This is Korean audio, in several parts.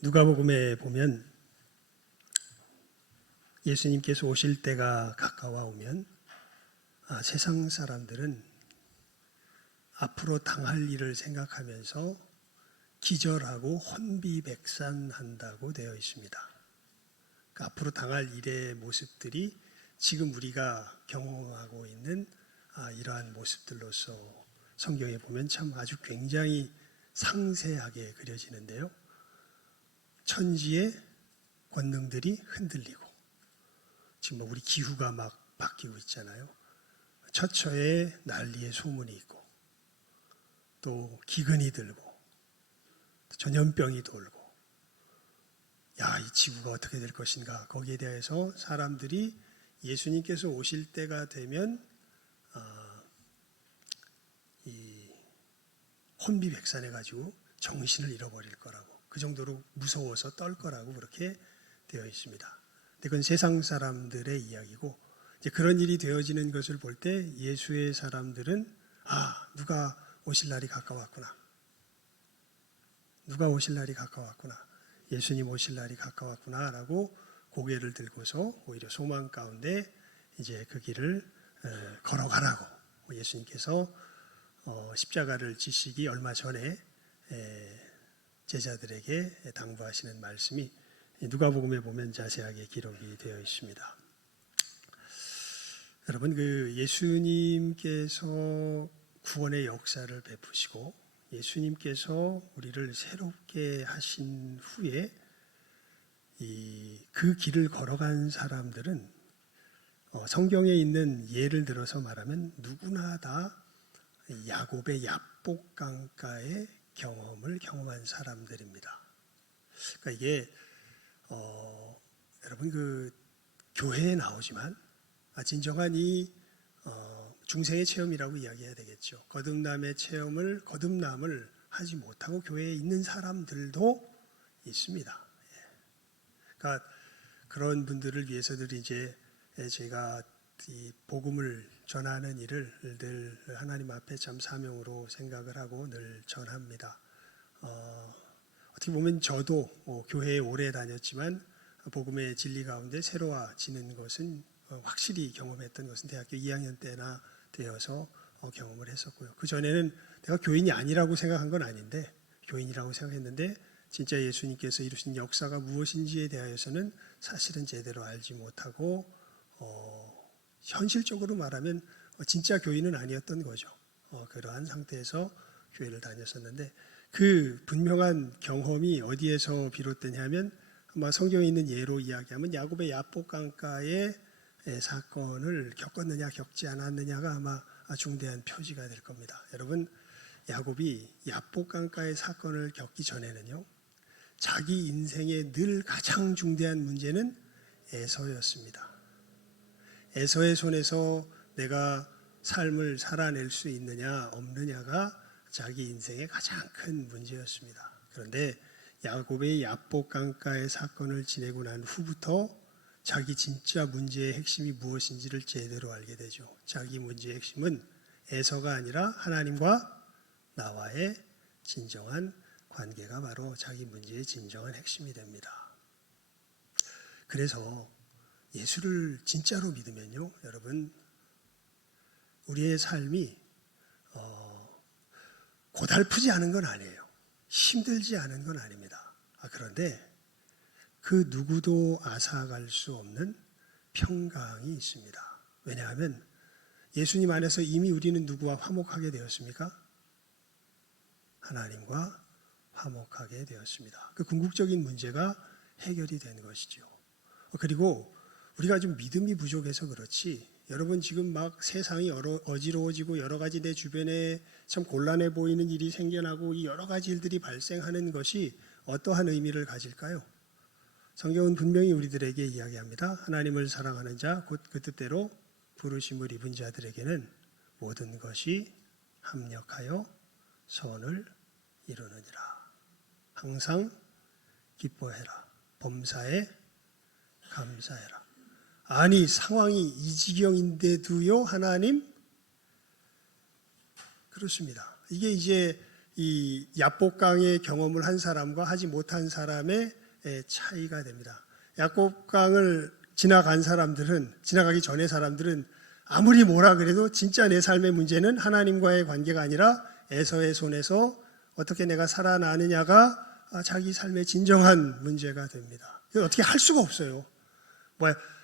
누가복음에 보면 예수님께서 오실 때가 가까워 오면 세상 사람들은 앞으로 당할 일을 생각하면서 기절하고 혼비백산한다고 되어 있습니다. 그러니까 앞으로 당할 일의 모습들이 지금 우리가 경험하고 있는 이러한 모습들로서 성경에 보면 참 아주 굉장히 상세하게 그려지는데요. 천지의 권능들이 흔들리고 지금 우리 기후가 막 바뀌고 있잖아요. 처처에 난리의 소문이 있고 또 기근이 들고 전염병이 돌고 이 지구가 어떻게 될 것인가 거기에 대해서 사람들이 예수님께서 오실 때가 되면 이 혼비백산해가지고 정신을 잃어버릴 거라고 그 정도로 무서워서 떨 거라고 그렇게 되어 있습니다. 근데 그건 세상 사람들의 이야기고 이제 그런 일이 되어지는 것을 볼 때 예수의 사람들은 누가 오실 날이 가까웠구나. 누가 오실 날이 가까웠구나. 예수님 오실 날이 가까웠구나 라고 고개를 들고서 오히려 소망 가운데 이제 그 길을 걸어가라고 예수님께서 십자가를 지시기 얼마 전에 제자들에게 당부하시는 말씀이 누가복음에 보면 자세하게 기록이 되어 있습니다. 여러분, 그 예수님께서 구원의 역사를 베푸시고 예수님께서 우리를 새롭게 하신 후에 그 길을 걸어간 사람들은 성경에 있는 예를 들어서 말하면 누구나 다 야곱의 야복강가의 경험을 경험한 사람들입니다. 그러니까 이게 여러분 그 교회에 나오지만 진정한 이 중생의 체험이라고 이야기해야 되겠죠. 거듭남의 체험을 거듭남을 하지 못하고 교회에 있는 사람들도 있습니다. 그러니까 그런 분들을 위해서들 이제 제가 이 복음을 전하는 일을 늘 하나님 앞에 참 사명으로 생각을 하고 늘 전합니다. 어떻게 보면 저도 교회에 오래 다녔지만 복음의 진리 가운데 새로워지는 것은 확실히 경험했던 것은 대학교 2학년 때나 되어서 경험을 했었고요. 그 전에는 내가 교인이 아니라고 생각한 건 아닌데 교인이라고 생각했는데 진짜 예수님께서 이루신 역사가 무엇인지에 대하여서는 사실은 제대로 알지 못하고 현실적으로 말하면 진짜 교인은 아니었던 거죠. 그러한 상태에서 교회를 다녔었는데 그 분명한 경험이 어디에서 비롯되냐면 아마 성경에 있는 예로 이야기하면 야곱의 야복강가의 사건을 겪었느냐 겪지 않았느냐가 아마 중대한 표지가 될 겁니다. 여러분, 야곱이 야복강가의 사건을 겪기 전에는요, 자기 인생의 늘 가장 중대한 문제는 에서였습니다. 에서의 손에서 내가 삶을 살아낼 수 있느냐 없느냐가 자기 인생의 가장 큰 문제였습니다. 그런데 야곱의 야복강가의 사건을 지내고 난 후부터 자기 진짜 문제의 핵심이 무엇인지를 제대로 알게 되죠. 자기 문제의 핵심은 에서가 아니라 하나님과 나와의 진정한 관계가 바로 자기 문제의 진정한 핵심이 됩니다. 그래서 예수를 진짜로 믿으면요, 여러분, 우리의 삶이 고달프지 않은 건 아니에요. 힘들지 않은 건 아닙니다. 그런데 그 누구도 앗아갈 수 없는 평강이 있습니다. 왜냐하면 예수님 안에서 이미 우리는 누구와 화목하게 되었습니까? 하나님과 화목하게 되었습니다. 그 궁극적인 문제가 해결이 된 것이죠. 그리고 우리가 좀 믿음이 부족해서 그렇지 여러분 지금 막 세상이 어지러워지고 여러 가지 내 주변에 참 곤란해 보이는 일이 생겨나고 이 여러 가지 일들이 발생하는 것이 어떠한 의미를 가질까요? 성경은 분명히 우리들에게 이야기합니다. 하나님을 사랑하는 자, 곧 그 뜻대로 부르심을 입은 자들에게는 모든 것이 합력하여 선을 이루느니라. 항상 기뻐해라. 범사에 감사해라. 아니 상황이 이 지경인데도요 하나님? 그렇습니다. 이게 이제 이 야복강의 경험을 한 사람과 하지 못한 사람의 차이가 됩니다. 야복강을 지나가기 전에 사람들은 아무리 뭐라 그래도 진짜 내 삶의 문제는 하나님과의 관계가 아니라 에서의 손에서 어떻게 내가 살아나느냐가 자기 삶의 진정한 문제가 됩니다. 어떻게 할 수가 없어요.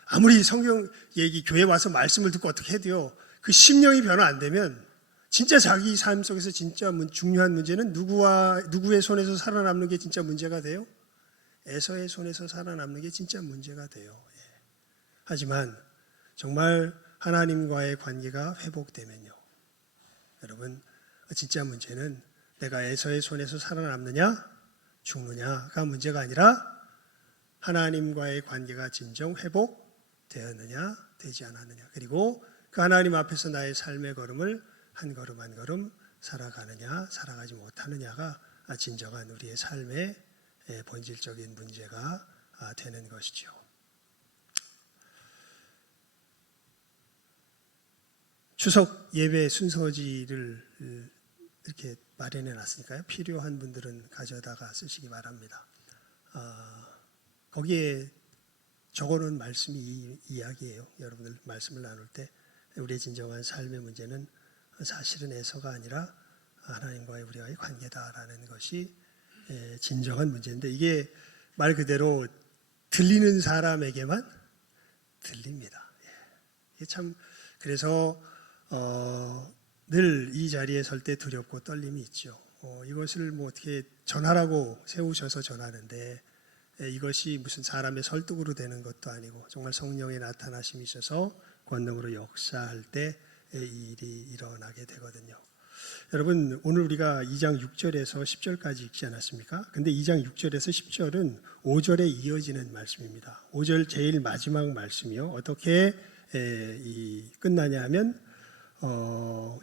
아무리 성경 얘기 교회 와서 말씀을 듣고 어떻게 해도요, 그 심령이 변화 안 되면 진짜 자기 삶 속에서 진짜 중요한 문제는 누구의 손에서 살아남는 게 진짜 문제가 돼요? 에서의 손에서 살아남는 게 진짜 문제가 돼요. 하지만 정말 하나님과의 관계가 회복되면요, 여러분, 진짜 문제는 내가 에서의 손에서 살아남느냐 죽느냐가 문제가 아니라 하나님과의 관계가 진정 회복되었느냐 되지 않았느냐, 그리고 그 하나님 앞에서 나의 삶의 걸음을 한 걸음 한 걸음 살아가느냐 살아가지 못하느냐가 진정한 우리의 삶의 본질적인 문제가 되는 것이죠. 추석 예배 순서지를 이렇게 마련해 놨으니까요, 필요한 분들은 가져다가 쓰시기 바랍니다. 거기에 적어놓은 말씀이 이 이야기예요. 여러분들 말씀을 나눌 때 우리의 진정한 삶의 문제는 사실은 에서가 아니라 하나님과의 우리와의 관계다라는 것이 진정한 문제인데, 이게 말 그대로 들리는 사람에게만 들립니다. 이게 참, 그래서 늘 이 자리에 설 때 두렵고 떨림이 있죠. 이것을 뭐 어떻게 전하라고 세우셔서 전하는데, 이것이 무슨 사람의 설득으로 되는 것도 아니고 정말 성령의 나타나심이 있어서 권능으로 역사할 때 이 일이 일어나게 되거든요. 여러분, 오늘 우리가 2장 6절에서 10절까지 읽지 않았습니까? 근데 2장 6절에서 10절은 5절에 이어지는 말씀입니다. 5절 제일 마지막 말씀이요, 어떻게 끝나냐 하면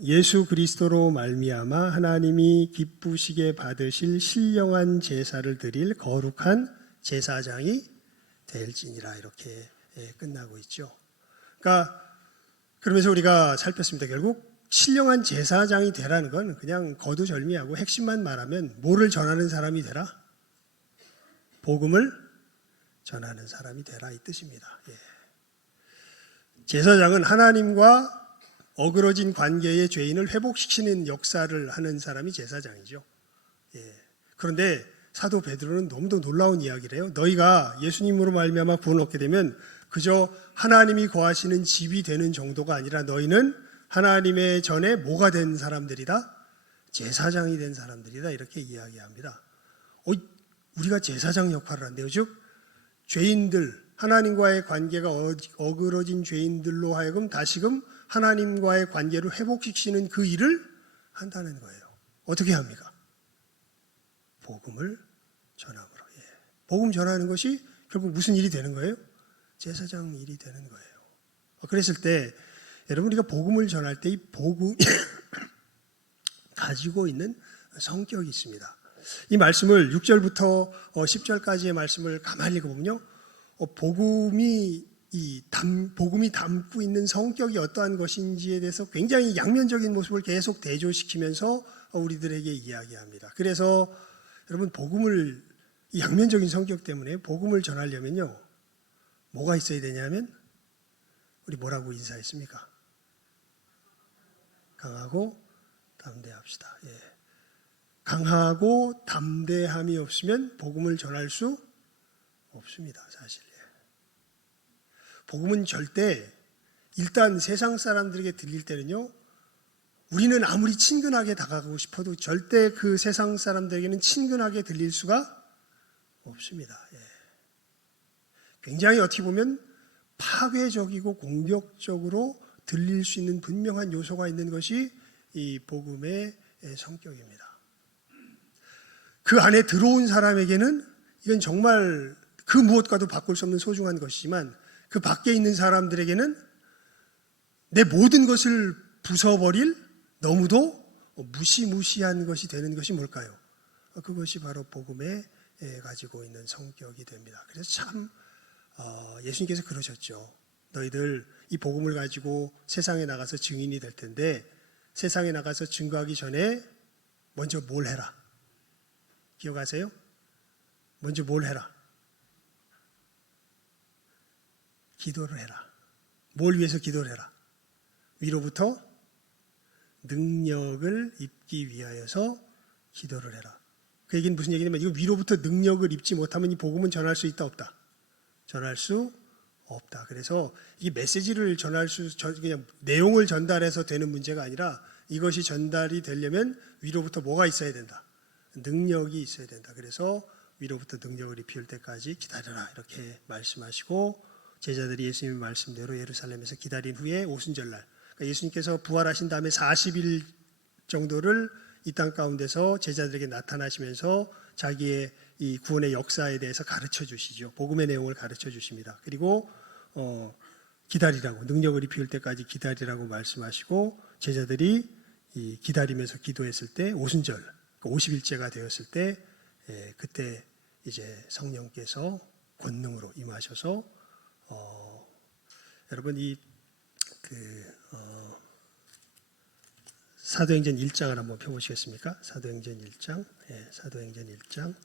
예수 그리스도로 말미암아 하나님이 기쁘시게 받으실 신령한 제사를 드릴 거룩한 제사장이 될지니라, 이렇게 끝나고 있죠. 그러면서 우리가 살폈습니다. 결국 신령한 제사장이 되라는 건 그냥 거두절미하고 핵심만 말하면 뭐를 전하는 사람이 되라? 복음을 전하는 사람이 되라, 이 뜻입니다. 제사장은 하나님과 어그러진 관계의 죄인을 회복시키는 역사를 하는 사람이 제사장이죠. 그런데 사도 베드로는 너무도 놀라운 이야기를 해요. 너희가 예수님으로 말미암아 구원을 얻게 되면 그저 하나님이 거하시는 집이 되는 정도가 아니라 너희는 하나님의 전에 뭐가 된 사람들이다? 제사장이 된 사람들이다, 이렇게 이야기합니다. 우리가 제사장 역할을 한대요. 즉 죄인들, 하나님과의 관계가 어그러진 죄인들로 하여금 다시금 하나님과의 관계를 회복시키는 그 일을 한다는 거예요. 어떻게 합니까? 복음을 전함으로. 복음 전하는 것이 결국 무슨 일이 되는 거예요? 제사장 일이 되는 거예요. 그랬을 때 여러분, 우리가 복음을 전할 때 이 복음이 가지고 있는 성격이 있습니다. 이 말씀을 6절부터 10절까지의 말씀을 가만히 읽어보면요, 복음이 담고 있는 성격이 어떠한 것인지에 대해서 굉장히 양면적인 모습을 계속 대조시키면서 우리들에게 이야기합니다. 그래서 여러분, 복음을, 이 양면적인 성격 때문에 복음을 전하려면요, 뭐가 있어야 되냐면, 우리 뭐라고 인사했습니까? 강하고 담대합시다. 강하고 담대함이 없으면 복음을 전할 수 없습니다, 사실. 복음은 절대, 일단 세상 사람들에게 들릴 때는요, 우리는 아무리 친근하게 다가가고 싶어도 절대 그 세상 사람들에게는 친근하게 들릴 수가 없습니다. 굉장히 어떻게 보면 파괴적이고 공격적으로 들릴 수 있는 분명한 요소가 있는 것이 이 복음의 성격입니다. 그 안에 들어온 사람에게는 이건 정말 그 무엇과도 바꿀 수 없는 소중한 것이지만, 그 밖에 있는 사람들에게는 내 모든 것을 부숴버릴 너무도 무시무시한 것이 되는 것이 뭘까요? 그것이 바로 복음에 가지고 있는 성격이 됩니다. 그래서 참 예수님께서 그러셨죠. 너희들 이 복음을 가지고 세상에 나가서 증인이 될 텐데, 세상에 나가서 증거하기 전에 먼저 뭘 해라? 기억하세요? 먼저 뭘 해라? 기도를 해라. 뭘 위해서 기도를 해라? 위로부터 능력을 입기 위하여서 기도를 해라. 그 얘기는 무슨 얘기냐면 이거 위로부터 능력을 입지 못하면 이 복음은 전할 수 있다 없다? 전할 수 없다. 그래서 이 메시지를 그냥 내용을 전달해서 되는 문제가 아니라 이것이 전달이 되려면 위로부터 뭐가 있어야 된다? 능력이 있어야 된다. 그래서 위로부터 능력을 입힐 때까지 기다려라 이렇게 말씀하시고 제자들이 예수님의 말씀대로 예루살렘에서 기다린 후에 오순절날 그러니까 예수님께서 부활하신 다음에 40일 정도를 이 땅 가운데서 제자들에게 나타나시면서 자기의 이 구원의 역사에 대해서 가르쳐 주시죠. 복음의 내용을 가르쳐 주십니다. 그리고 기다리라고 능력을 입힐 때까지 기다리라고 말씀하시고 제자들이 이 기다리면서 기도했을 때 오순절 50일째가 되었을 때 그때 이제 성령께서 권능으로 임하셔서 여러분 사도행전 1장을 한번 펴보시겠습니까? 사도행전 1장, 사도행전 1장.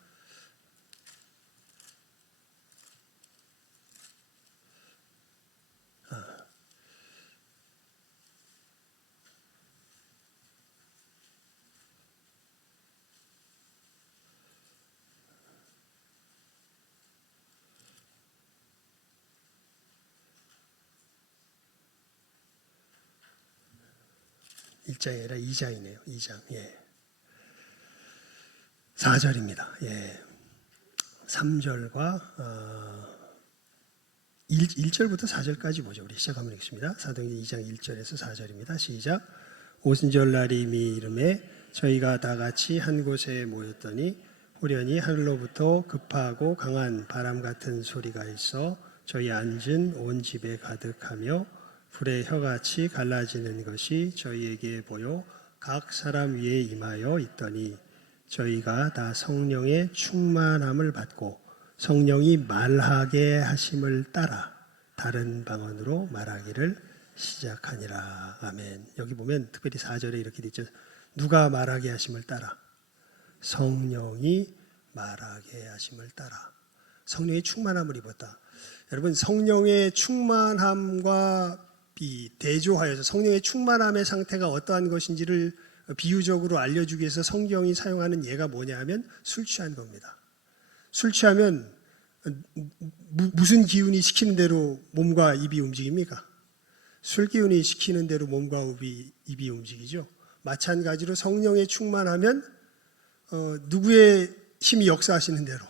일장이 아니라 2장이네요. 2장. 4절입니다. 3절과 1절부터 4절까지 보죠. 우리 시작하면 되겠습니다. 사도행전 2장 1절에서 4절입니다. 시작. 오순절 날이 이름에 저희가 다 같이 한 곳에 모였더니 호련히 하늘로부터 급하고 강한 바람 같은 소리가 있어 저희 앉은 온 집에 가득하며 불의 혀같이 갈라지는 것이 저희에게 보여 각 사람 위에 임하여 있더니 저희가 다 성령의 충만함을 받고 성령이 말하게 하심을 따라 다른 방언으로 말하기를 시작하니라. 아멘. 여기 보면 특별히 4절에 이렇게 되어 있죠. 누가 말하게 하심을 따라? 성령이 말하게 하심을 따라. 성령의 충만함을 입었다. 여러분 성령의 충만함과 대조하여서 성령의 충만함의 상태가 어떠한 것인지를 비유적으로 알려주기 위해서 성경이 사용하는 예가 뭐냐 하면 술 취한 겁니다. 술 취하면 무슨 기운이 시키는 대로 몸과 입이 움직입니까? 술 기운이 시키는 대로 몸과 입이 움직이죠. 마찬가지로 성령의 충만하면 누구의 힘이 역사하시는 대로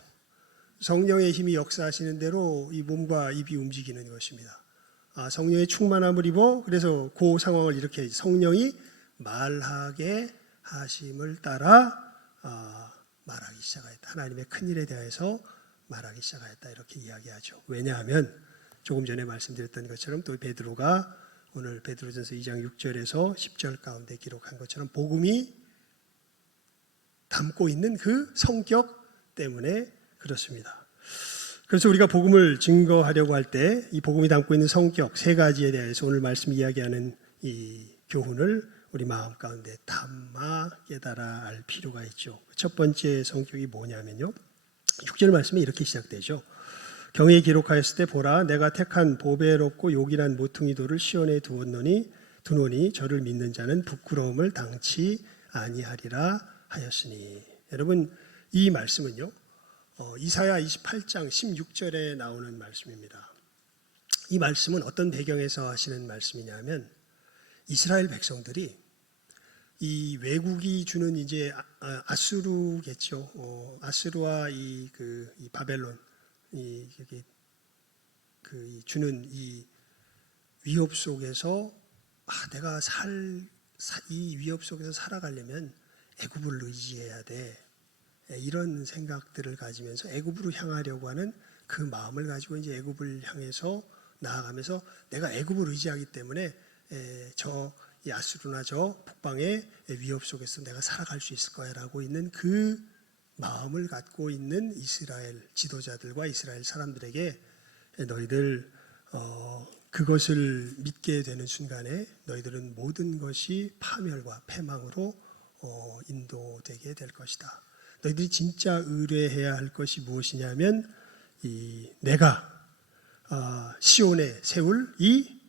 성령의 힘이 역사하시는 대로 이 몸과 입이 움직이는 것입니다. 성령의 충만함을 입어 그래서 그 상황을 이렇게 성령이 말하게 하심을 따라 말하기 시작하였다. 하나님의 큰일에 대해서 말하기 시작하였다. 이렇게 이야기하죠. 왜냐하면 조금 전에 말씀드렸던 것처럼 또 베드로가 오늘 베드로전서 2장 6절에서 10절 가운데 기록한 것처럼 복음이 담고 있는 그 성격 때문에 그렇습니다. 그래서 우리가 복음을 증거하려고 할 때 이 복음이 담고 있는 성격 세 가지에 대해서 오늘 말씀 이야기하는 이 교훈을 우리 마음 가운데 담아 깨달아 알 필요가 있죠. 첫 번째 성격이 뭐냐면요. 6절 말씀이 이렇게 시작되죠. 경에 기록하였을 때 보라 내가 택한 보배롭고 요긴한 모퉁이 돌을 시온에 두노니 저를 믿는 자는 부끄러움을 당치 아니하리라 하였으니. 여러분 이 말씀은요. 이사야 28장 16절에 나오는 말씀입니다. 이 말씀은 어떤 배경에서 하시는 말씀이냐면 이스라엘 백성들이 이 외국이 주는 이제 아수르겠죠. 아수르와 이 바벨론 이 주는 이 위협 속에서 내가 이 위협 속에서 살아가려면 애굽을 의지해야 돼. 이런 생각들을 가지면서 애굽으로 향하려고 하는 그 마음을 가지고 이제 애굽을 향해서 나아가면서 내가 애굽을 의지하기 때문에 이 아수르나 저 북방의 위협 속에서 내가 살아갈 수 있을 거야라고 있는 그 마음을 갖고 있는 이스라엘 지도자들과 이스라엘 사람들에게 너희들 그것을 믿게 되는 순간에 너희들은 모든 것이 파멸과 패망으로 인도되게 될 것이다. 너희들이 진짜 의뢰해야 할 것이 무엇이냐면 내가 시온에 세울 이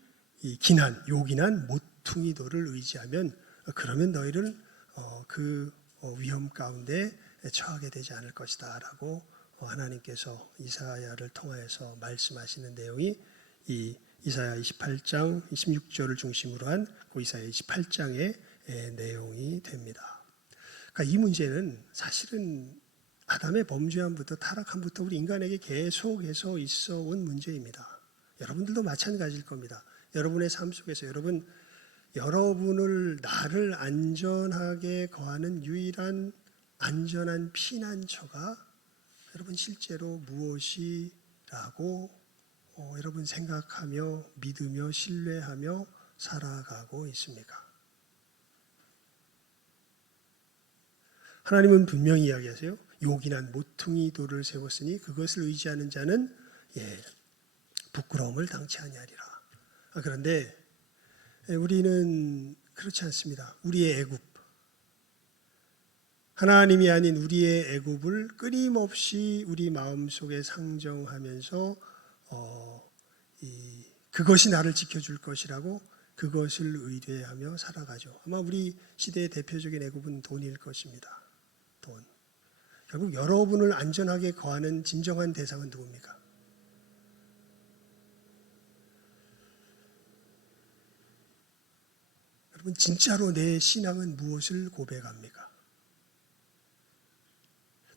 요긴한 모퉁이돌을 의지하면 그러면 너희를 그 위험 가운데 처하게 되지 않을 것이다 라고 하나님께서 이사야를 통하여서 말씀하시는 내용이 이 이사야 28장 26절을 중심으로 한 그 이사야 28장의 내용이 됩니다. 그러니까 이 문제는 사실은 아담의 범죄함부터 타락함부터 우리 인간에게 계속해서 있어 온 문제입니다. 여러분들도 마찬가지일 겁니다. 여러분의 삶 속에서 여러분을 나를 안전하게 거하는 유일한 안전한 피난처가 여러분 실제로 무엇이라고 여러분 생각하며 믿으며 신뢰하며 살아가고 있습니까? 하나님은 분명히 이야기하세요. 요긴한 모퉁이 돌을 세웠으니 그것을 의지하는 자는 부끄러움을 당치 아니하리라. 그런데 우리는 그렇지 않습니다. 우리의 애굽, 하나님이 아닌 우리의 애굽을 끊임없이 우리 마음속에 상정하면서 그것이 나를 지켜줄 것이라고 그것을 의뢰하며 살아가죠. 아마 우리 시대의 대표적인 애굽은 돈일 것입니다. 돈. 결국 여러분을 안전하게 거하는 진정한 대상은 누굽니까? 여러분 진짜로 내 신앙은 무엇을 고백합니까?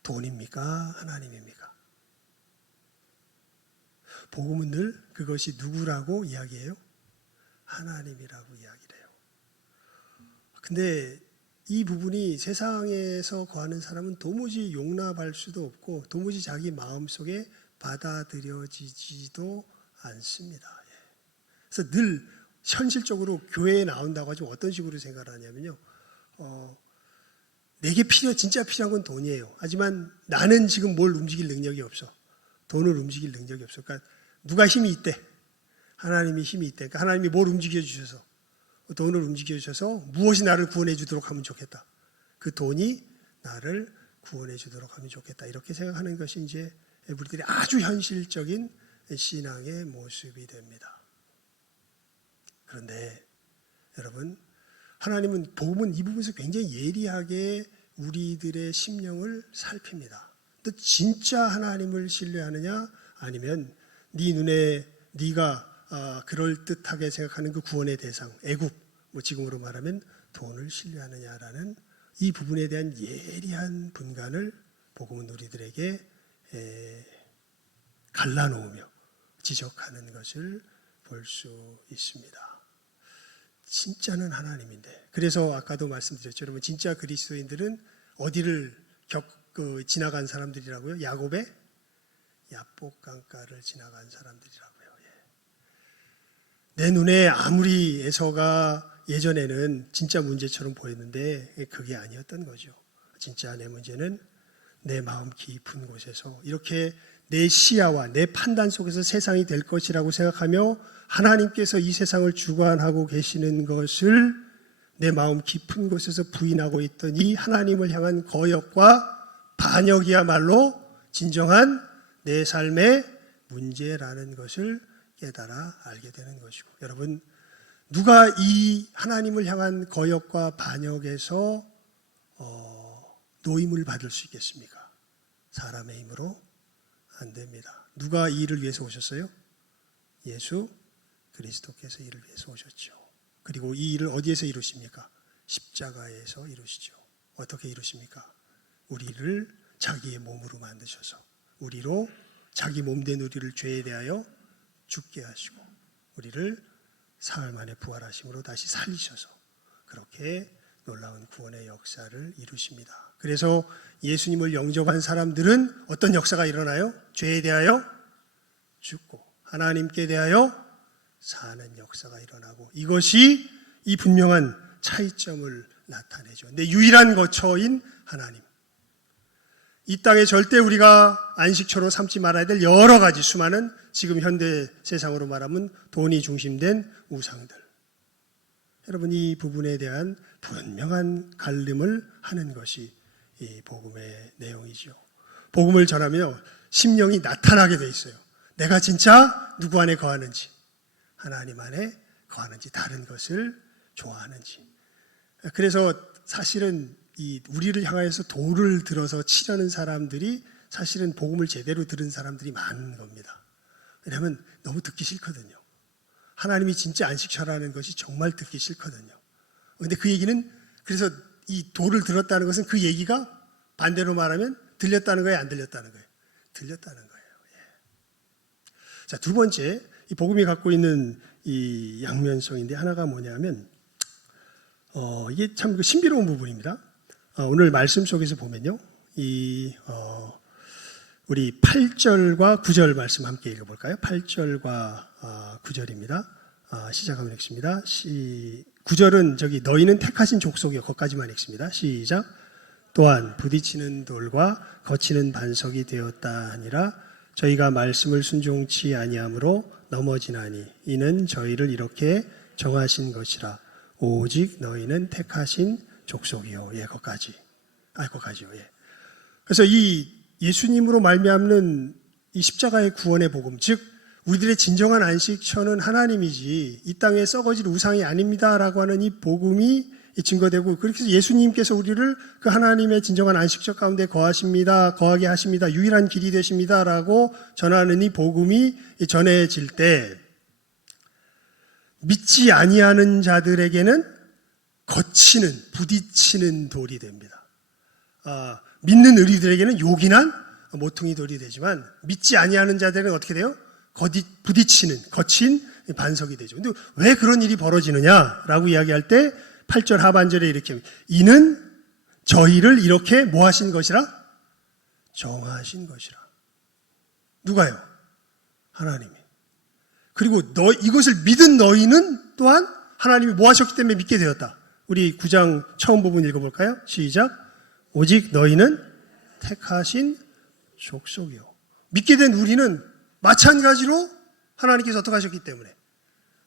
돈입니까? 하나님입니까? 복음은 늘 그것이 누구라고 이야기해요? 하나님이라고 이야기를 해요. 근데 이 부분이 세상에서 거하는 사람은 도무지 용납할 수도 없고 도무지 자기 마음속에 받아들여지지도 않습니다. 그래서 늘 현실적으로 교회에 나온다고 하지만 어떤 식으로 생각을 하냐면요. 내게 진짜 필요한 건 돈이에요. 하지만 나는 지금 뭘 움직일 능력이 없어. 돈을 움직일 능력이 없어. 그러니까 누가 힘이 있대? 하나님이 힘이 있대. 그러니까 하나님이 뭘 움직여 주셔서 돈을 움직여 주셔서 무엇이 나를 구원해 주도록 하면 좋겠다. 그 돈이 나를 구원해 주도록 하면 좋겠다. 이렇게 생각하는 것이 이제 우리들이 아주 현실적인 신앙의 모습이 됩니다. 그런데 여러분, 하나님은 복음은 이 부분에서 굉장히 예리하게 우리들의 심령을 살핍니다. 너 진짜 하나님을 신뢰하느냐? 아니면 네 눈에 네가 그럴듯하게 생각하는 그 구원의 대상, 애굽, 지금으로 말하면 돈을 신뢰하느냐라는 이 부분에 대한 예리한 분간을 복음은 우리들에게 갈라놓으며 지적하는 것을 볼 수 있습니다. 진짜는 하나님인데, 그래서 아까도 말씀드렸죠. 여러분, 진짜 그리스도인들은 어디를 지나간 사람들이라고요? 야곱의 야복 강가를 지나간 사람들이라고요. 내 눈에 아무리 에서가 예전에는 진짜 문제처럼 보였는데 그게 아니었던 거죠. 진짜 내 문제는 내 마음 깊은 곳에서 이렇게 내 시야와 내 판단 속에서 세상이 될 것이라고 생각하며 하나님께서 이 세상을 주관하고 계시는 것을 내 마음 깊은 곳에서 부인하고 있던 이 하나님을 향한 거역과 반역이야말로 진정한 내 삶의 문제라는 것을 깨달아 알게 되는 것이고, 여러분, 누가 이 하나님을 향한 거역과 반역에서 노임을 받을 수 있겠습니까? 사람의 힘으로 안 됩니다. 누가 이 일을 위해서 오셨어요? 예수 그리스도께서 이를 위해서 오셨죠. 그리고 이 일을 어디에서 이루십니까? 십자가에서 이루시죠. 어떻게 이루십니까? 우리를 자기의 몸으로 만드셔서 우리로 자기 몸된 우리를 죄에 대하여 죽게 하시고 우리를 사흘 만에 부활하심으로 다시 살리셔서 그렇게 놀라운 구원의 역사를 이루십니다. 그래서 예수님을 영접한 사람들은 어떤 역사가 일어나요? 죄에 대하여 죽고 하나님께 대하여 사는 역사가 일어나고, 이것이 이 분명한 차이점을 나타내죠. 내 유일한 거처인 하나님, 이 땅에 절대 우리가 안식처로 삼지 말아야 될 여러 가지 수많은 지금 현대 세상으로 말하면 돈이 중심된 우상들, 여러분 이 부분에 대한 분명한 갈림을 하는 것이 이 복음의 내용이죠. 복음을 전하며 심령이 나타나게 돼 있어요. 내가 진짜 누구 안에 거하는지, 하나님 안에 거하는지, 다른 것을 좋아하는지. 그래서 사실은 이 우리를 향하여서 돌을 들어서 치려는 사람들이 사실은 복음을 제대로 들은 사람들이 많은 겁니다. 왜냐하면 너무 듣기 싫거든요. 하나님이 진짜 안식처라는 것이 정말 듣기 싫거든요. 그런데 그 얘기는, 그래서 이 돌을 들었다는 것은 그 얘기가 반대로 말하면 들렸다는 거예요, 안 들렸다는 거예요? 들렸다는 거예요. 예. 자, 두 번째, 이 복음이 갖고 있는 이 양면성인데 하나가 뭐냐면 이게 참 신비로운 부분입니다. 오늘 말씀 속에서 보면요, 우리 8절과 9절 말씀 함께 읽어볼까요? 8절과 9절입니다. 시작하면 읽습니다. 9절은 저기 너희는 택하신 족속이요, 거기까지만 읽습니다. 시작. 또한 부딪히는 돌과 거치는 반석이 되었다 하니라. 저희가 말씀을 순종치 아니함으로 넘어지나니 이는 저희를 이렇게 정하신 것이라. 오직 너희는 택하신 족속이요. 예, 거기까지요. 예. 그래서 이 예수님으로 말미암는 이 십자가의 구원의 복음, 즉 우리들의 진정한 안식처는 하나님이지 이 땅에 썩어질 우상이 아닙니다라고 하는 이 복음이 증거되고, 그렇게 해서 예수님께서 우리를 그 하나님의 진정한 안식처 가운데 거하게 하십니다, 유일한 길이 되십니다라고 전하는 이 복음이 전해질 때 믿지 아니하는 자들에게는 거치는, 부딪히는 돌이 됩니다. 믿는 의리들에게는 요긴한 모퉁이 돌이 되지만 믿지 아니하는 자들은 어떻게 돼요? 부딪히는, 거친 반석이 되죠. 근데 왜 그런 일이 벌어지느냐라고 이야기할 때 8절 하반절에 이렇게 합니다. 이는 저희를 이렇게 뭐 하신 것이라? 정하신 것이라. 누가요? 하나님이. 그리고 이것을 믿은 너희는 또한 하나님이 뭐 하셨기 때문에 믿게 되었다. 우리 9장 처음 부분 읽어볼까요? 시작. 오직 너희는 택하신 족속이요. 믿게 된 우리는 마찬가지로 하나님께서 어떻게 하셨기 때문에?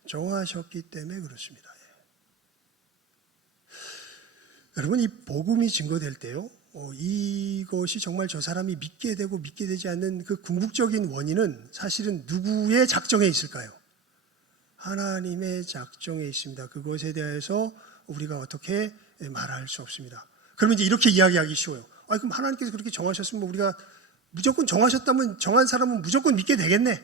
정하셨기 때문에 그렇습니다. 여러분, 이 복음이 증거될 때요, 이것이 정말 저 사람이 믿게 되고 믿게 되지 않는 그 궁극적인 원인은 사실은 누구의 작정에 있을까요? 하나님의 작정에 있습니다. 그것에 대해서 우리가 어떻게 말할 수 없습니다. 그러면 이제 이렇게 이야기하기 쉬워요. 그럼 하나님께서 그렇게 정하셨으면 우리가 무조건 정하셨다면 정한 사람은 무조건 믿게 되겠네.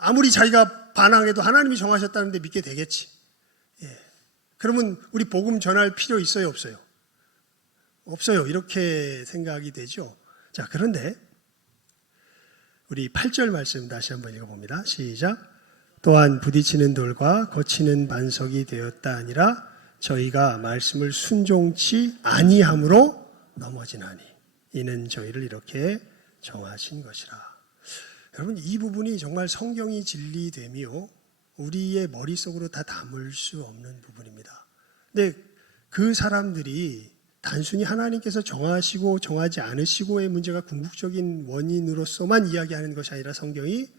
아무리 자기가 반항해도 하나님이 정하셨다는데 믿게 되겠지. 예. 그러면 우리 복음 전할 필요 있어요, 없어요? 없어요. 이렇게 생각이 되죠. 자, 그런데 우리 8절 말씀 다시 한번 읽어봅니다. 시작. 또한 부딪히는 돌과 거치는 반석이 되었다 아니라 저희가 말씀을 순종치 아니함으로 넘어지나니 이는 저희를 이렇게 정하신 것이라. 여러분, 이 부분이 정말 성경이 진리되며 우리의 머릿속으로 다 담을 수 없는 부분입니다. 근데 그 사람들이 단순히 하나님께서 정하시고 정하지 않으시고의 문제가 궁극적인 원인으로서만 이야기하는 것이 아니라 성경이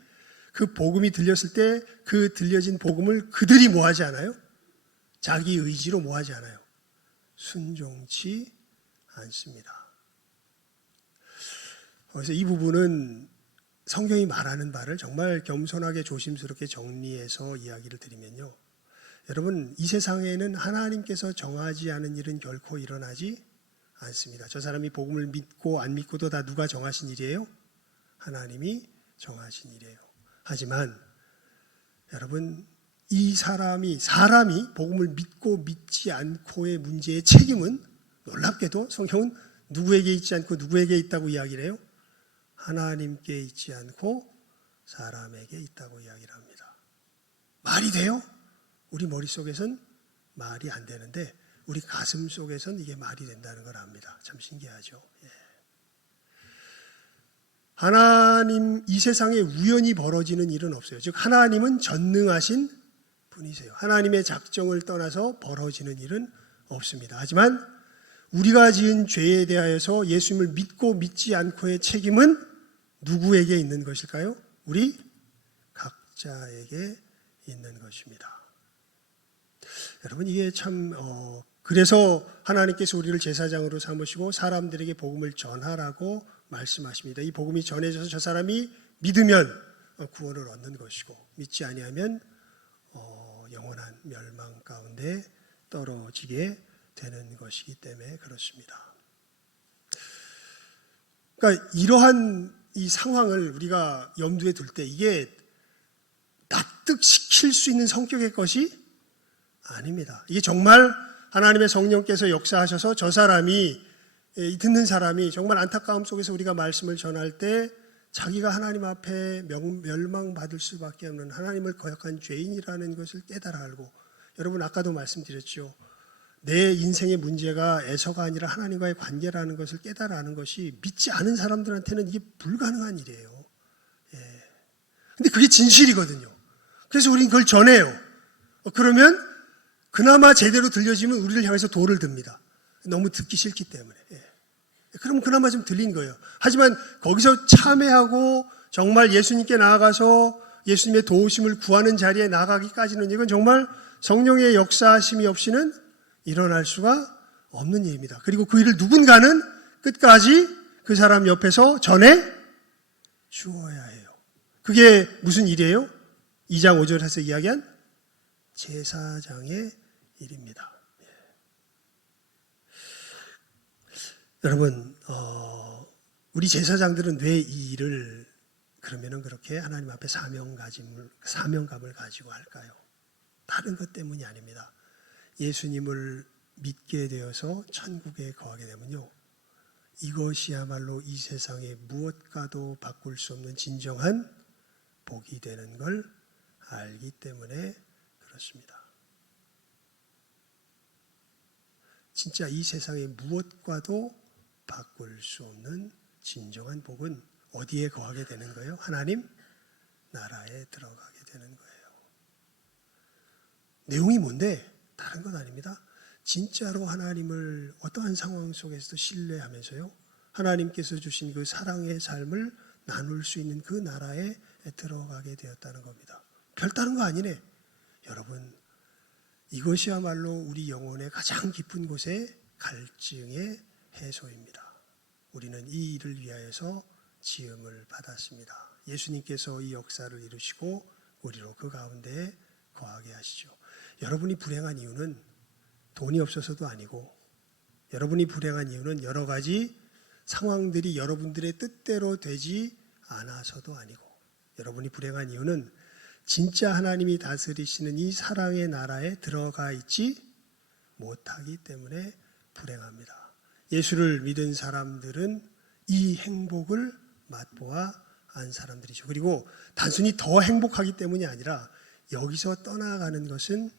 그 복음이 들렸을 때 그 들려진 복음을 그들이 뭐하지 않아요? 자기 의지로 뭐하지 않아요? 순종치 않습니다. 그래서 이 부분은 성경이 말하는 바를 정말 겸손하게 조심스럽게 정리해서 이야기를 드리면요, 여러분, 이 세상에는 하나님께서 정하지 않은 일은 결코 일어나지 않습니다. 저 사람이 복음을 믿고 안 믿고도 다 누가 정하신 일이에요? 하나님이 정하신 일이에요. 하지만 여러분, 이 사람이 복음을 믿고 믿지 않고의 문제의 책임은 놀랍게도 성경은 누구에게 있지 않고 누구에게 있다고 이야기를 해요? 하나님께 있지 않고 사람에게 있다고 이야기를 합니다. 말이 돼요? 우리 머릿속에선 말이 안 되는데 우리 가슴 속에선 이게 말이 된다는 걸 압니다. 참 신기하죠. 예. 하나님, 이 세상에 우연히 벌어지는 일은 없어요. 즉 하나님은 전능하신 분이세요. 하나님의 작정을 떠나서 벌어지는 일은 없습니다. 하지만 우리가 지은 죄에 대하여서 예수님을 믿고 믿지 않고의 책임은 누구에게 있는 것일까요? 우리 각자에게 있는 것입니다. 여러분 이게 참 그래서 하나님께서 우리를 제사장으로 삼으시고 사람들에게 복음을 전하라고 말씀하십니다. 이 복음이 전해져서 저 사람이 믿으면 구원을 얻는 것이고 믿지 아니하면 영원한 멸망 가운데 떨어지게 되는 것이기 때문에 그렇습니다. 그러니까 이러한 이 상황을 우리가 염두에 둘 때 이게 납득시킬 수 있는 성격의 것이 아닙니다. 이게 정말 하나님의 성령께서 역사하셔서 저 사람이, 듣는 사람이 정말 안타까움 속에서 우리가 말씀을 전할 때 자기가 하나님 앞에 멸망받을 수밖에 없는 하나님을 거역한 죄인이라는 것을 깨달아 알고, 여러분 아까도 말씀드렸죠. 내 인생의 문제가 에서가 아니라 하나님과의 관계라는 것을 깨달아 아는 것이 믿지 않은 사람들한테는 이게 불가능한 일이에요. 근데 그게 진실이거든요. 그래서 우리는 그걸 전해요. 그러면 그나마 제대로 들려지면 우리를 향해서 돌을 듭니다. 너무 듣기 싫기 때문에. 그럼 그나마 좀 들린 거예요. 하지만 거기서 참회하고 정말 예수님께 나아가서 예수님의 도우심을 구하는 자리에 나가기까지는 이건 정말 성령의 역사하심이 없이는 일어날 수가 없는 일입니다. 그리고 그 일을 누군가는 끝까지 그 사람 옆에서 전해 주어야 해요. 그게 무슨 일이에요? 2장 5절에서 이야기한 제사장의 일입니다. 여러분, 우리 제사장들은 왜 이 일을 그러면은 그렇게 하나님 앞에 사명감을 가지고 할까요? 다른 것 때문이 아닙니다. 예수님을 믿게 되어서 천국에 거하게 되면요, 이것이야말로 이 세상에 무엇과도 바꿀 수 없는 진정한 복이 되는 걸 알기 때문에 그렇습니다. 진짜 이 세상에 무엇과도 바꿀 수 없는 진정한 복은 어디에 거하게 되는 거예요? 하나님 나라에 들어가게 되는 거예요. 내용이 뭔데? 다른 건 아닙니다. 진짜로 하나님을 어떠한 상황 속에서도 신뢰하면서요, 하나님께서 주신 그 사랑의 삶을 나눌 수 있는 그 나라에 들어가게 되었다는 겁니다. 별다른 거 아니네. 여러분, 이것이야말로 우리 영혼의 가장 깊은 곳의 갈증의 해소입니다. 우리는 이 일을 위하여서 지음을 받았습니다. 예수님께서 이 역사를 이루시고 우리로 그 가운데에 거하게 하시죠. 여러분이 불행한 이유는 돈이 없어서도 아니고, 여러분이 불행한 이유는 여러 가지 상황들이 여러분들의 뜻대로 되지 않아서도 아니고, 여러분이 불행한 이유는 진짜 하나님이 다스리시는 이 사랑의 나라에 들어가 있지 못하기 때문에 불행합니다. 예수를 믿은 사람들은 이 행복을 맛보아 안 사람들이죠. 그리고 단순히 더 행복하기 때문이 아니라 여기서 떠나가는 것은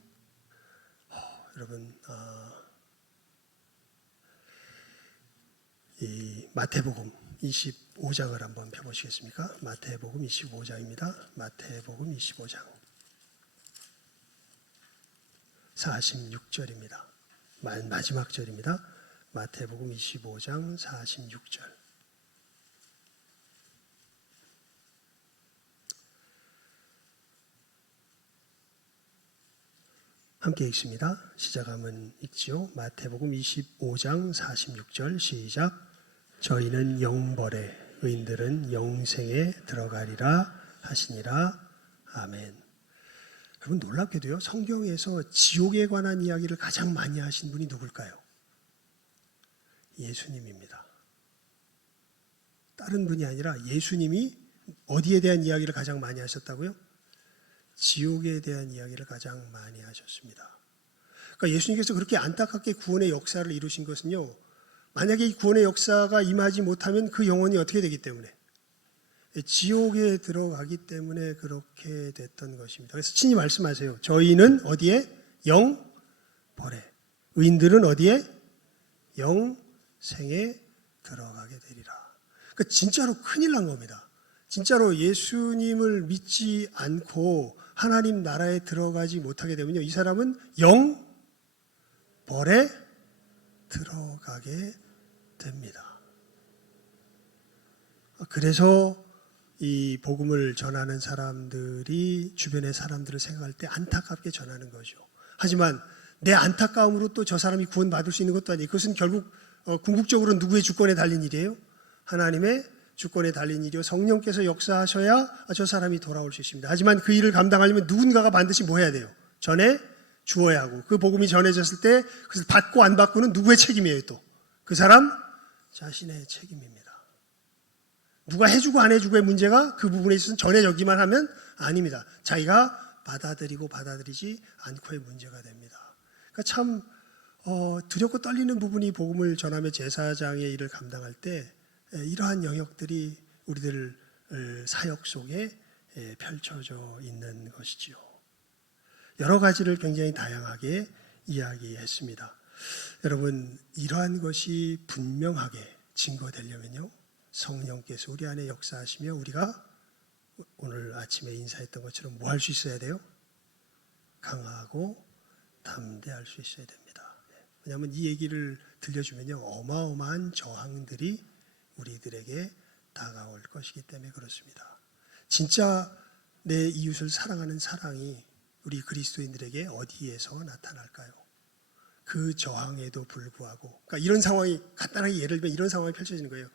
여러분, 이 마태복음 25장을 한번 펴보시겠습니까? 마태복음 25장입니다. 마태복음 25장 46절입니다. 마지막 절입니다. 마태복음 25장 46절. 함께 읽습니다. 시작하면 읽지요. 마태복음 25장 46절 시작. 저희는 영벌에 의인들은 영생에 들어가리라 하시니라. 아멘. 여러분, 놀랍게도요, 성경에서 지옥에 관한 이야기를 가장 많이 하신 분이 누굴까요? 예수님입니다. 다른 분이 아니라 예수님이 어디에 대한 이야기를 가장 많이 하셨다고요? 지옥에 대한 이야기를 가장 많이 하셨습니다. 그러니까 예수님께서 그렇게 안타깝게 구원의 역사를 이루신 것은요, 만약에 이 구원의 역사가 임하지 못하면 그 영혼이 어떻게 되기 때문에? 지옥에 들어가기 때문에 그렇게 됐던 것입니다. 그래서 친히 말씀하세요. 저희는 어디에? 영벌에. 의인들은 어디에? 영생에 들어가게 되리라. 그러니까 진짜로 큰일 난 겁니다. 진짜로 예수님을 믿지 않고 하나님 나라에 들어가지 못하게 되면요, 이 사람은 영벌에 들어가게 됩니다. 그래서 이 복음을 전하는 사람들이 주변의 사람들을 생각할 때 안타깝게 전하는 거죠. 하지만 내 안타까움으로 또 저 사람이 구원받을 수 있는 것도 아니에요. 그것은 결국 궁극적으로 누구의 주권에 달린 일이에요? 하나님의 주권에 달린 일이요. 성령께서 역사하셔야 저 사람이 돌아올 수 있습니다. 하지만 그 일을 감당하려면 누군가가 반드시 뭐 해야 돼요? 전해 주어야 하고, 그 복음이 전해졌을 때 그것을 받고 안 받고는 누구의 책임이에요? 또 그 사람 자신의 책임입니다. 누가 해주고 안 해주고의 문제가 그 부분에 있어서 전해졌기만 하면 아닙니다. 자기가 받아들이고 받아들이지 않고의 문제가 됩니다. 그러니까 참 두렵고 떨리는 부분이 복음을 전하며 제사장의 일을 감당할 때 이러한 영역들이 우리들 사역 속에 펼쳐져 있는 것이지요. 여러 가지를 굉장히 다양하게 이야기했습니다. 여러분, 이러한 것이 분명하게 증거되려면요, 성령께서 우리 안에 역사하시며 우리가 오늘 아침에 인사했던 것처럼 뭐 할 수 있어야 돼요? 강하고 담대할 수 있어야 됩니다. 왜냐하면 이 얘기를 들려주면요, 어마어마한 저항들이 우리들에게 다가올 것이기 때문에 그렇습니다. 진짜 내 이웃을 사랑하는 사랑이 우리 그리스도인들에게 어디에서 나타날까요? 그 저항에도 불구하고, 그러니까 이런 상황이, 간단하게 예를 들면 이런 상황이 펼쳐지는 거예요.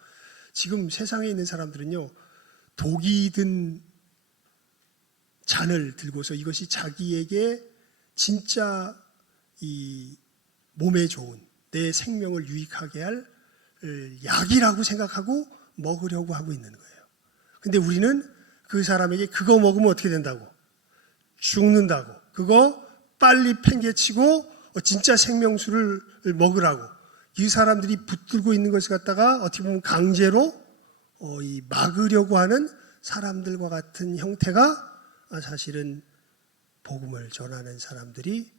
지금 세상에 있는 사람들은요, 독이 든 잔을 들고서 이것이 자기에게 진짜 이 몸에 좋은, 내 생명을 유익하게 할 약이라고 생각하고 먹으려고 하고 있는 거예요. 근데 우리는 그 사람에게 그거 먹으면 어떻게 된다고? 죽는다고. 그거 빨리 팽개치고 진짜 생명수를 먹으라고. 이 사람들이 붙들고 있는 것을 갖다가 어떻게 보면 강제로 막으려고 하는 사람들과 같은 형태가 사실은 복음을 전하는 사람들이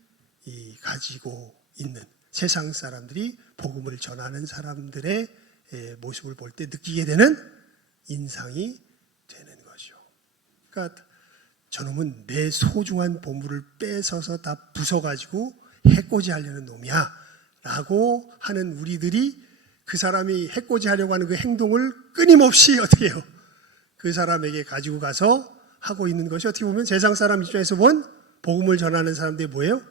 가지고 있는, 세상 사람들이 복음을 전하는 사람들의 모습을 볼 때 느끼게 되는 인상이 되는 거죠. 그러니까 저놈은 내 소중한 보물을 뺏어서 다 부숴가지고 해코지 하려는 놈이야 라고 하는 우리들이 그 사람이 해코지 하려고 하는 그 행동을 끊임없이 어떻게 해요? 그 사람에게 가지고 가서 하고 있는 것이 어떻게 보면 세상 사람 입장에서 본 복음을 전하는 사람들의 뭐예요?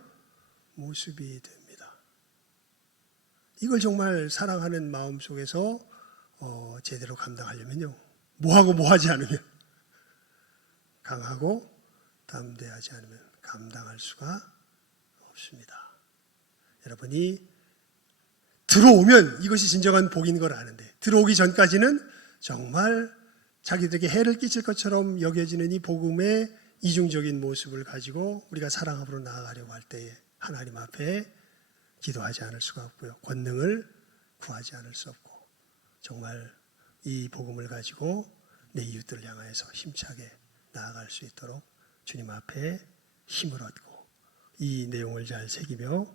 모습이 됩니다. 이걸 정말 사랑하는 마음 속에서 제대로 감당하려면요, 뭐하고 뭐하지 않으면, 강하고 담대하지 않으면 감당할 수가 없습니다. 여러분이 들어오면 이것이 진정한 복인 걸 아는데, 들어오기 전까지는 정말 자기들에게 해를 끼칠 것처럼 여겨지는 이 복음의 이중적인 모습을 가지고 우리가 사랑함으로 나아가려고 할 때에 하나님 앞에 기도하지 않을 수가 없고요, 권능을 구하지 않을 수 없고, 정말 이 복음을 가지고 내 이웃들을 향하여서 힘차게 나아갈 수 있도록 주님 앞에 힘을 얻고 이 내용을 잘 새기며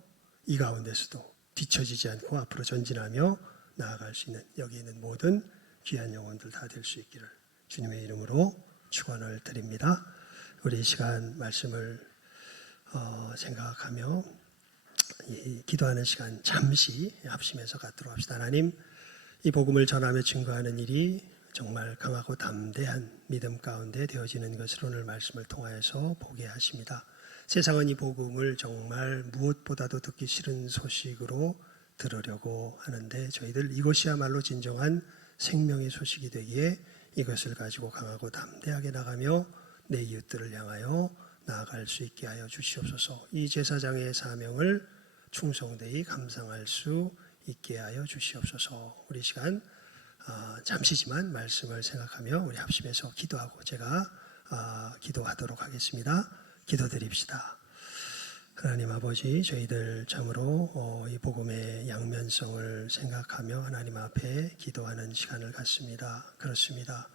이 가운데서도 뒤처지지 않고 앞으로 전진하며 나아갈 수 있는, 여기 있는 모든 귀한 영혼들 다 될 수 있기를 주님의 이름으로 축원을 드립니다. 우리 이 시간 말씀을 생각하며 기도하는 시간 잠시 합심해서 갖도록 합시다. 하나님, 이 복음을 전하며 증거하는 일이 정말 강하고 담대한 믿음 가운데 되어지는 것을 오늘 말씀을 통하여서 보게 하십니다. 세상은 이 복음을 정말 무엇보다도 듣기 싫은 소식으로 들으려고 하는데, 저희들 이것이야말로 진정한 생명의 소식이 되기에 이것을 가지고 강하고 담대하게 나가며 내 이웃들을 향하여 나아갈 수 있게 하여 주시옵소서. 이 제사장의 사명을 충성되이 감당할 수 있게 하여 주시옵소서. 우리 시간 잠시지만 말씀을 생각하며 우리 합심해서 기도하고 제가 기도하도록 하겠습니다. 기도드립시다. 하나님 아버지, 저희들 참으로 이 복음의 양면성을 생각하며 하나님 앞에 기도하는 시간을 갖습니다. 그렇습니다.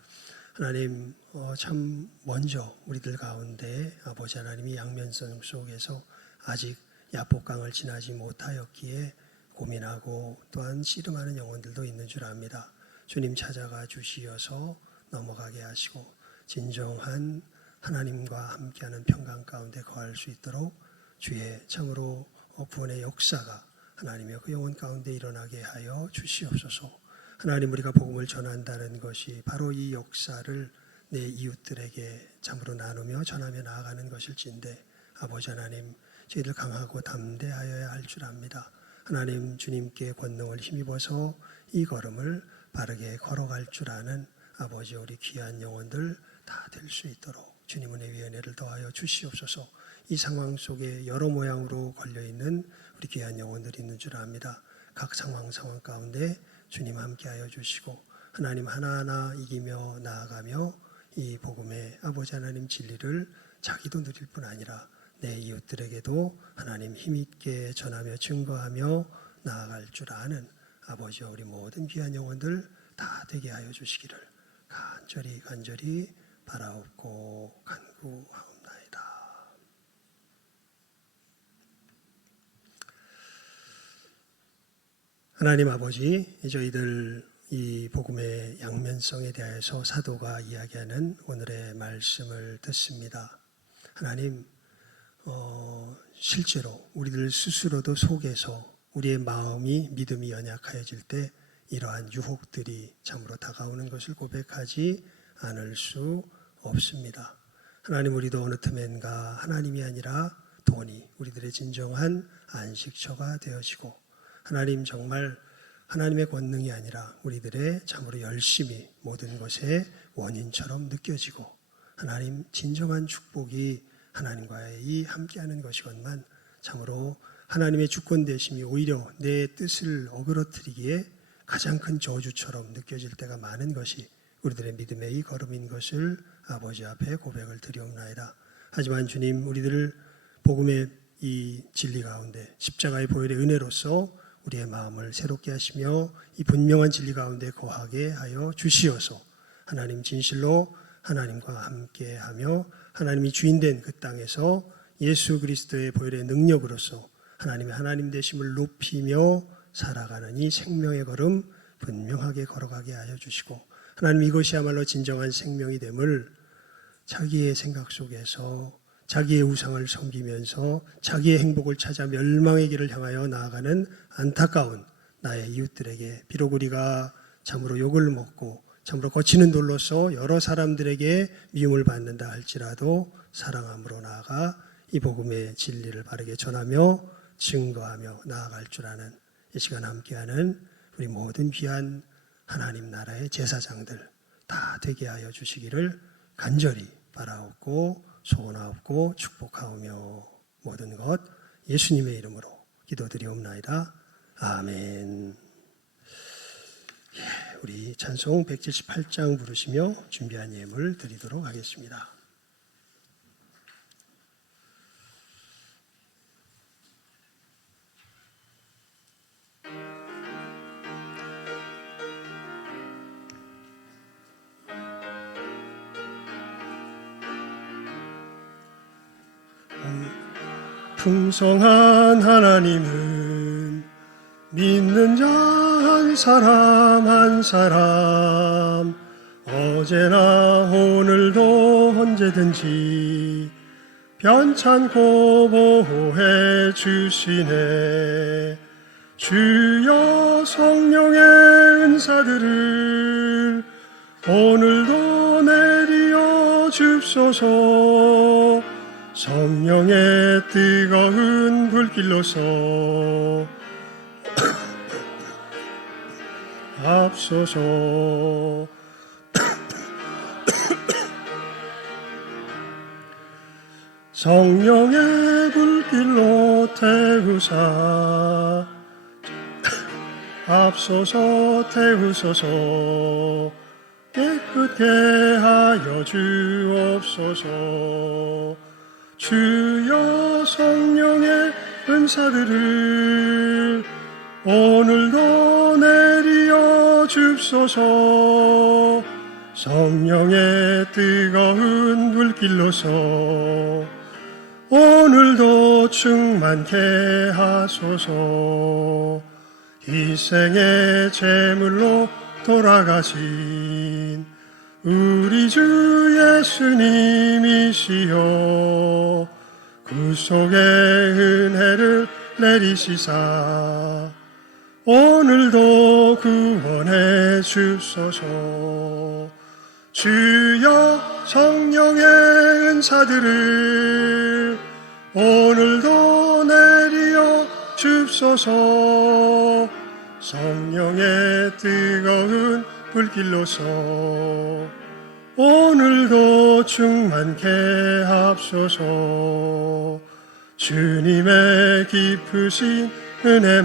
하나님, 참 먼저 우리들 가운데 아버지 하나님이 양면성 속에서 아직 야복강을 지나지 못하였기에 고민하고 또한 씨름하는 영혼들도 있는 줄 압니다. 주님 찾아가 주시어서 넘어가게 하시고 진정한 하나님과 함께하는 평강 가운데 거할 수 있도록 주의 참으로 구원의 역사가 하나님의 그 영혼 가운데 일어나게 하여 주시옵소서. 하나님, 우리가 복음을 전한다는 것이 바로 이 역사를 내 이웃들에게 참으로 나누며 전하며 나아가는 것일진데, 아버지 하나님, 저희들 강하고 담대하여야 할 줄 압니다. 하나님 주님께 권능을 힘입어서 이 걸음을 바르게 걸어갈 줄 아는 아버지 우리 귀한 영혼들 다 될 수 있도록 주님 은혜의 은혜를 더하여 주시옵소서. 이 상황 속에 여러 모양으로 걸려있는 우리 귀한 영혼들이 있는 줄 압니다. 각 상황 가운데 주님 함께하여 주시고 하나님 하나하나 이기며 나아가며 이 복음의 아버지 하나님 진리를 자기도 누릴 뿐 아니라 내 이웃들에게도 하나님 힘있게 전하며 증거하며 나아갈 줄 아는 아버지와 우리 모든 귀한 영혼들 다 되게 하여 주시기를 간절히 바라옵고 간구하옵나이다. 하나님 아버지, 저희들 이 복음의 양면성에 대해서 사도가 이야기하는 오늘의 말씀을 듣습니다. 하나님, 실제로 우리들 스스로도 속에서 우리의 마음이 믿음이 연약해질 때 이러한 유혹들이 참으로 다가오는 것을 고백하지 않을 수 없습니다. 하나님, 우리도 어느 틈엔가 하나님이 아니라 돈이 우리들의 진정한 안식처가 되어지고 하나님 정말 하나님의 권능이 아니라 우리들의 참으로 열심히 모든 것의 원인처럼 느껴지고 하나님 진정한 축복이 하나님과의 이 함께하는 것이건만 참으로 하나님의 주권 되심이 오히려 내 뜻을 어그러뜨리기에 가장 큰 저주처럼 느껴질 때가 많은 것이 우리들의 믿음의 이 걸음인 것을 아버지 앞에 고백을 드리옵나이다. 하지만 주님, 우리들을 복음의 이 진리 가운데 십자가의 보혈의 은혜로서 우리의 마음을 새롭게 하시며 이 분명한 진리 가운데 거하게 하여 주시어서 하나님 진실로 하나님과 함께하며 하나님이 주인된 그 땅에서 예수 그리스도의 보혈의 능력으로서 하나님의 하나님 되심을 높이며 살아가는 이 생명의 걸음 분명하게 걸어가게 하여 주시고 하나님 이것이야말로 진정한 생명이 됨을 자기의 생각 속에서 자기의 우상을 섬기면서 자기의 행복을 찾아 멸망의 길을 향하여 나아가는 안타까운 나의 이웃들에게 비록 우리가 참으로 욕을 먹고 참으로 거치는 돌로서 여러 사람들에게 미움을 받는다 할지라도 사랑함으로 나아가 이 복음의 진리를 바르게 전하며 증거하며 나아갈 줄 아는 이 시간 함께하는 우리 모든 귀한 하나님 나라의 제사장들 다 되게 하여 주시기를 간절히 바라옵고 소원하옵고 축복하오며 모든 것 예수님의 이름으로 기도드리옵나이다. 아멘. 우리 찬송 178장 부르시며 준비한 예물 드리도록 하겠습니다. 풍성한 하나님은 믿는 자 한 사람 한 사람 어제나 오늘도 언제든지 변찮고 보호해 주시네. 주여 성령의 은사들을 오늘도 내리어 줍소서. 성령의 뜨거운 불길로서 앞서서 성령의 불길로 태우사 앞서서 태우소서. 깨끗게 하여 주옵소서. 주여 성령의 은사들을 오늘도 내리어 줍소서. 성령의 뜨거운 불길로서 오늘도 충만케 하소서. 희생의 제물로 돌아가신 우리 주 예수님이시여 구속의 은혜를 내리시사 오늘도 구원해 주소서. 주여 성령의 은사들을 오늘도 줍소서. 성령의 뜨거운 불길로서 오늘도 충만케 합소서. 주님의 깊으신 은혜